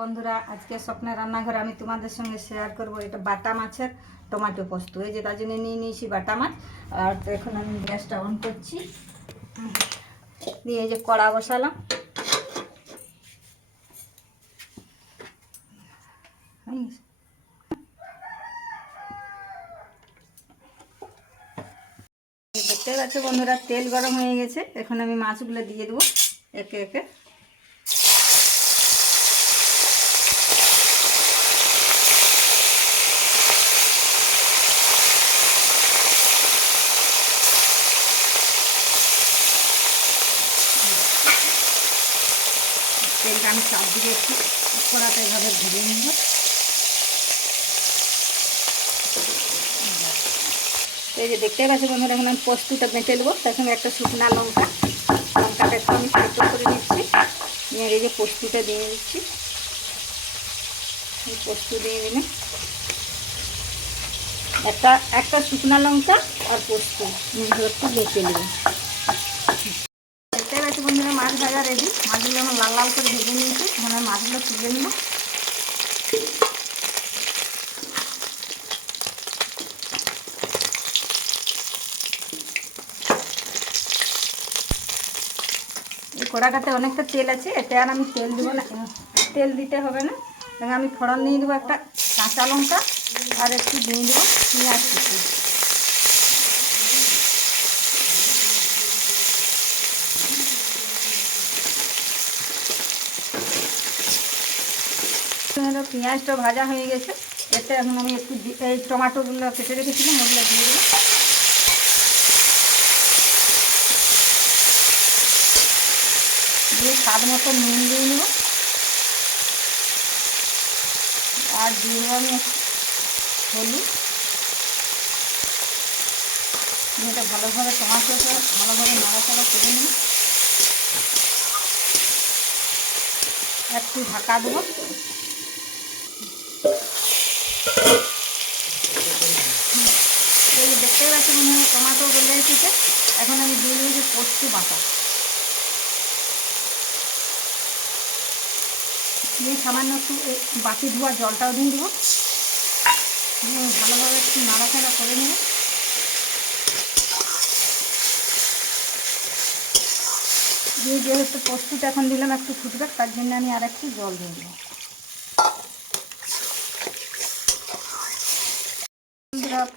বন্ধুরা, আজকে স্বপ্নের রান্নাঘরে আমি তোমাদের সঙ্গে শেয়ার করব এটা বাটা মাছের টমেটো পোস্ত। এই যে তার জন্য নিয়ে নিয়েছি বাটা মাছ। আর তো এখন আমি গ্যাসটা অন করছি, দিয়ে এই যে কড়া বসালাম। দেখতে পাচ্ছ বন্ধুরা, তেল গরম হয়ে গেছে। এখন আমি মাছগুলো দিয়ে দেবো একে একে। তেলটা আমি চারদিকে একটু কড়াতে এভাবে ভেজে নিব। এই যে দেখতে পাচ্ছি বন্ধুরা, এখন আমি পোস্তটা বেটে নেবো। তার সঙ্গে একটা শুকনো লঙ্কাটা একটু আমি সেদ্ধ করে নিচ্ছি। নিয়ে এই যে পোস্তটা দিয়ে দিচ্ছি। এই পোস্ত দিয়ে দিলে একটা শুকনো লঙ্কা আর পোস্ত একটু বেটে নেব। দেখতে পাচ্ছি বন্ধুরা, মাছ ভাজা রেডি। মাছগুলো আমার লাল লাল করে ভেজে নিয়েছি। এখন আমি মাছগুলো তুলে নেব। এই কড়াটাতে অনেকটা তেল আছে, এতে আর আমি তেল দেবো না, তেল দিতে হবে না। আমি ফোড়ন দিয়ে দেবো একটা কাঁচা লঙ্কা আর একটু দিয়ে দেবো পেঁয়াজ কুচি। পেঁয়াজটা ভাজা হয়ে গেছে। এতে এখন আমি একটু এই টমেটোগুলো কেটে রেখেছিলাম ওগুলো দিয়ে দেবো। দিয়ে স্বাদ মতো নুন দিয়ে নেব। আর দিয়ে দেবো আমি হলুদ। এটা ভালোভাবে টমেটোটা ভালোভাবে নাড়াচাড়া করে নেব। একটু ঢাকা দেবো। এই যে দেখতে পাচ্ছি মনে হয় টমেটো গলে এসেছে। এখন আমি দিয়ে দেবো যে পোস্ত বাটা। দিয়ে সামান্য একটু বাটি ধোয়া জলটাও দিয়ে দেবো। ভালোভাবে একটু নাড়াচাড়া করে নেব। দিয়ে যেহেতু পোস্তটা এখন দিলাম একটু ফুটবে, তার জন্য আমি আর একটু জল দিয়ে দেবো।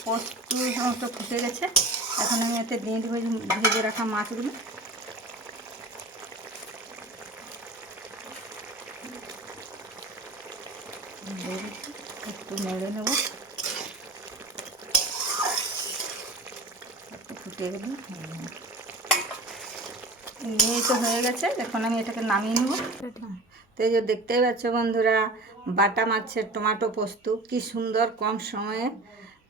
পোস্ত সমস্ত ফুটে গেছে। এখন আমি এতে দিয়ে দেবো ভেজে রাখা মাছগুলো। একটু নেড়ে নেব। একটু ফুটে গেলে এই তো হয়ে গেছে। এখন আমি এটাকে নামিয়ে নেব। তো এই যে দেখতেই পাচ্ছ বন্ধুরা, বাটা মাছের টমেটো পোস্ত কি সুন্দর কম সময়ে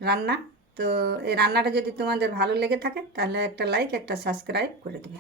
রান্না। তো এই রান্নাটা যদি তোমাদের ভালো লেগে থাকে তাহলে একটা লাইক একটা সাবস্ক্রাইব করে দেবে।